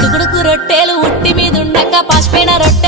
ఉడుకుడుకు రొట్టెలు ఉట్టి మీద ఉండక పసిపోయిన రొట్టె